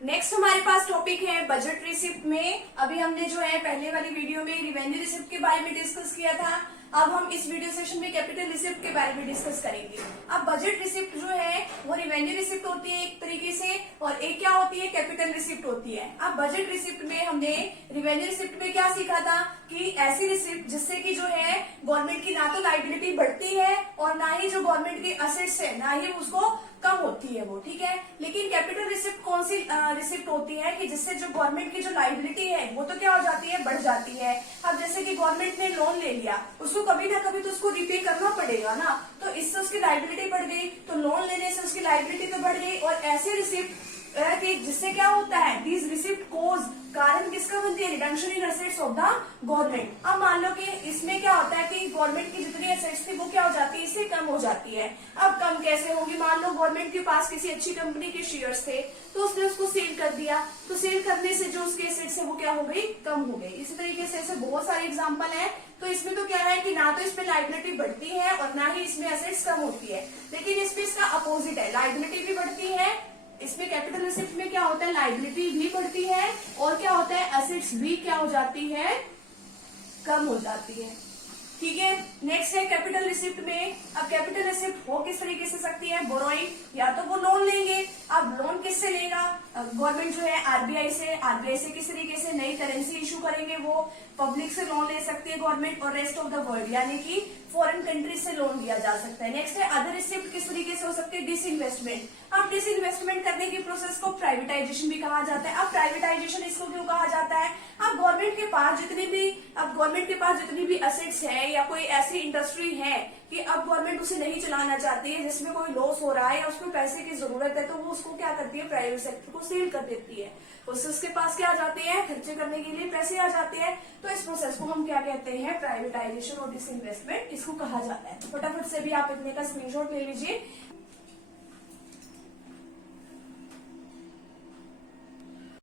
Next हमारे पास topic है budget receipt में। अभी हमने जो है पहले वाली वीडियो में रिवेन्यू रिसिप्ट के बारे में डिस्कस किया था। अब हम इस वीडियो सेशन में कैपिटल रिसिप्ट के बारे में डिस्कस करेंगे। अब बजट रिसिप्ट जो है वो रिवेन्यू रिसिप्ट होती है एक तरीके से, और एक क्या होती है, कैपिटल रिसिप्ट होती है। अब बजट रिसिप्ट में हमने रिवेन्यू रिसिप्ट में क्या सीखा था कि ऐसी रिसिप्ट जिससे कि जो है गवर्नमेंट की ना तो लाइबिलिटी बढ़ती है और ना ही जो गवर्नमेंट की असेट्स है ना ही उसको कम होती है वो, ठीक है। लेकिन कैपिटल रिसिप्ट कौन सी रिसिप्ट होती है कि जिससे जो गवर्नमेंट की जो लाइबिलिटी है वो तो क्या हो जाती है, बढ़ जाती है। अब जैसे कि गवर्नमेंट ने लोन ले लिया, उसको कभी ना कभी तो उसको रिपे करना पड़ेगा ना, तो इससे उसकी लाइबिलिटी बढ़ गई, तो लोन लेने से उसकी लाइबिलिटी तो बढ़ गई। और ऐसी रिसिप्ट कि जिससे क्या होता है, दीज रिसिप्ट कोज, कारण किसका बनती है, redemption in assets of the government. अब मान लो कि इसमें क्या होता है कि गवर्नमेंट की जितनी असेट्स थी वो क्या हो जाती है, इससे कम हो जाती है। अब कम कैसे होगी, मान लो गवर्नमेंट के पास किसी अच्छी कंपनी के शेयर्स थे तो उसने उसको सेल कर दिया, तो सेल करने से जो उसके एसेट्स है वो क्या हो गई, कम हो गई। इसी तरीके से ऐसे बहुत सारे एग्जाम्पल है। तो इसमें तो क्या है कि ना तो इसमें लाइबिलिटी बढ़ती है और ना ही इसमें असेट्स कम होती है, लेकिन इसमें इसका अपोजिट है, लाइबिलिटी भी बढ़ती है। इसमें कैपिटल रिसिप्ट में क्या होता है, लाइबिलिटी भी बढ़ती है और क्या होता है, असेट्स भी क्या हो जाती है, कम हो जाती है, ठीक है। नेक्स्ट है कैपिटल रिसिप्ट में। अब कैपिटल रिसिप्ट हो किस तरीके से सकती है, बोरोइंग, या तो वो लोन लेंगे। अब लोन किससे लेगा, गवर्नमेंट जो है आरबीआई से। आरबीआई से किस तरीके से, नई करेंसी इशू करेंगे वो। पब्लिक से लोन ले सकती है गवर्नमेंट, और रेस्ट ऑफ द वर्ल्ड यानी कि फॉरेन कंट्रीज से लोन लिया जा सकता है। नेक्स्ट है अदर रिसिप्ट, किस तरीके से हो सकती है, डिसइन्वेस्टमेंट। अब डिसइन्वेस्टमेंट करने की प्रोसेस को प्राइवेटाइजेशन भी कहा जाता है। अब प्राइवेटाइजेशन इसको क्यों कहा जाता है, अब गवर्नमेंट के पास जितनी भी असेट्स है या कोई ऐसी इंडस्ट्री है कि अब गवर्नमेंट उसे नहीं चलाना चाहती है, जिसमें कोई लॉस हो रहा है या उसमें पैसे की जरूरत है, तो वो उसको क्या करती है, प्राइवेट सेक्टर को सेल कर देती है। उससे उसके पास क्या आ जाते हैं, खर्चे करने के लिए पैसे आ जाते हैं। तो इस प्रोसेस को हम क्या कहते हैं, प्राइवेटाइजेशन और डिसइन्वेस्टमेंट इसको कहा जाता है। फटाफट से भी आप इतने का स्क्रीनशॉट ले लीजिए।